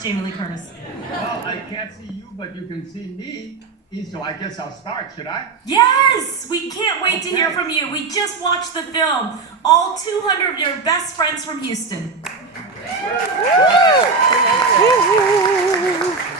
much, Jamie Lee Curtis. Well, I can't see you, but you can see me. So I guess I'll start, should I? Yes! We can't wait to hear from you. We just watched the film. All 200 of your best friends from Houston.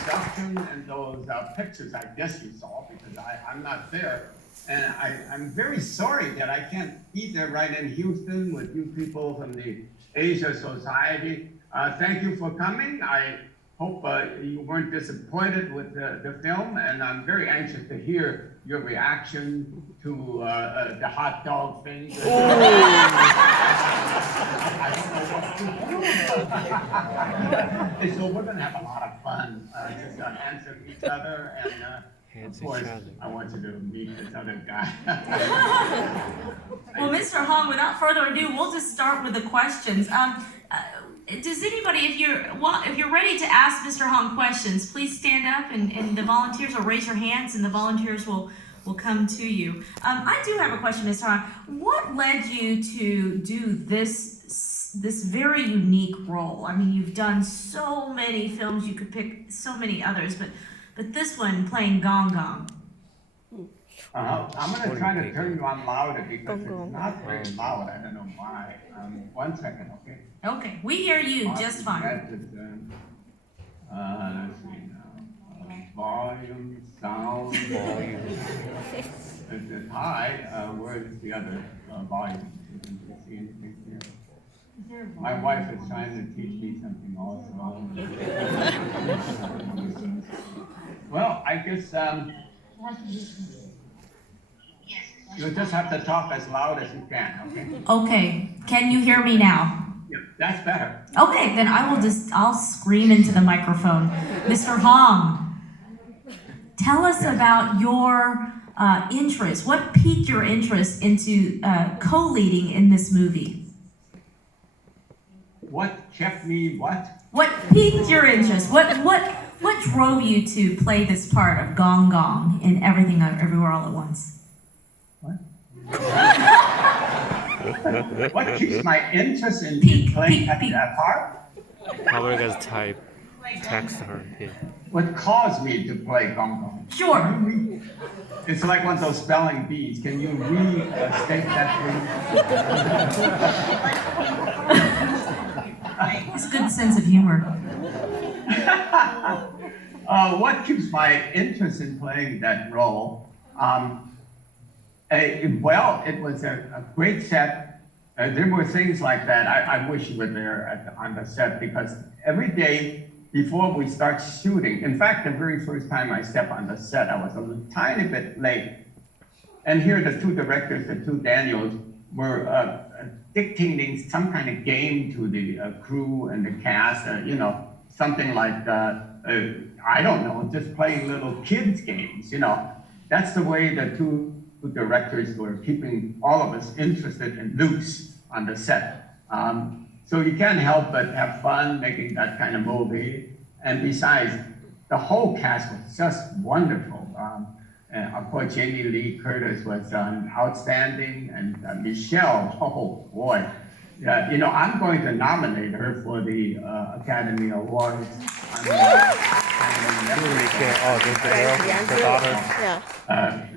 Production and those pictures I guess you saw, because I'm not there. And I'm very sorry that I can't be there right in Houston with you people from the Asia Society. Thank you for coming. I hope you weren't disappointed with the film, and I'm very anxious to hear your reaction to the hot dog thing. I don't know what to do. So we're going to have a lot of fun just answering each other, and of course, I want you to meet this other guy. Well, Mr. Hong, without further ado, we'll just start with the questions. Does anybody, if you're ready to ask Mr. Hong questions, please stand up, and the volunteers will raise your hands, and the volunteers will come to you. I do have a question, Mr. Hong. What led you to do this very unique role? I mean, you've done so many films, you could pick so many others, but this one, playing Gong Gong. I'm going to try to turn you on louder because it's not very loud. I don't know why. 1 second, okay? Okay, we hear you just fine. Let's see now. Volume, sound, volume. It's high. Where's the other volume? You can see anything here? My wife is trying to teach me something also. Well, I guess you just have to talk as loud as you can, okay? Okay, can you hear me now? Yeah, that's better. Okay, then I'll scream into the microphone. Mr. Hong, tell us about your interest. What piqued your interest into co-leading in this movie? What kept me what? What piqued your interest? What drove you to play this part of Gong Gong in Everything Everywhere All at Once? What? What keeps my interest in playing that part? How guys type text her here? What caused me to play Gong Gong? Sure. It's like one of those spelling bees. Can you restate that, please? It's a good sense of humor. What keeps my interest in playing that role? Well, it was a great set. There were things like that. I wish you were there on the set, because every day before we start shooting, in fact, the very first time I stepped on the set, I was a tiny bit late. And here the two directors, the two Daniels, were dictating some kind of game to the crew and the cast, something like, I don't know, just playing little kids games, That's the way the two directors were keeping all of us interested and loose on the set. So you can't help but have fun making that kind of movie. And besides, the whole cast was just wonderful. And of course, Jamie Lee Curtis was outstanding, and Michelle, oh boy. I'm going to nominate her for the Academy Awards.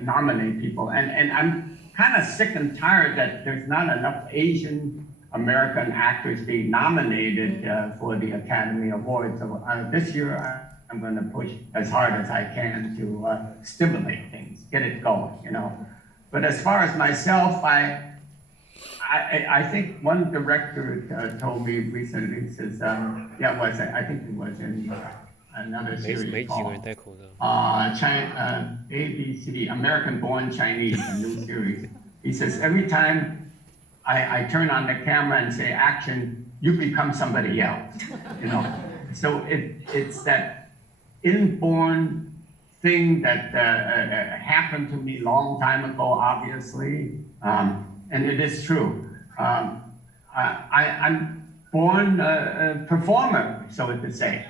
Nominate people, and I'm kind of sick and tired that there's not enough Asian American actors being nominated for the Academy Awards. So this year I'm going to push as hard as I can to stimulate things, get it going, But as far as myself, I think one director told me recently, says, I think it was in another series called ABC, American Born Chinese, a new series. He says, every time I turn on the camera and say action, you become somebody else, So it's that inborn thing that happened to me a long time ago, obviously, and it is true. I'm born a performer, so to say.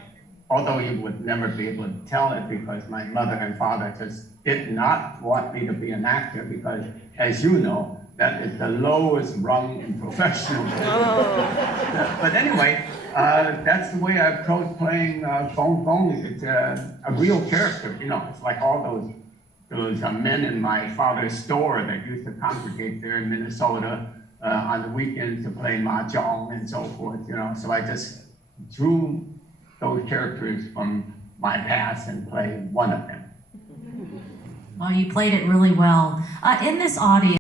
Although you would never be able to tell it, because my mother and father just did not want me to be an actor, because, as you know, that is the lowest rung in professional. But anyway, That's the way I approach playing Gong Gong. It's a real character, you know. It's like all those men in my father's store that used to congregate there in Minnesota on the weekends to play mahjong and so forth, you know. So I just drew those characters from my past and played one of them. Well, you played it really well. In this audience,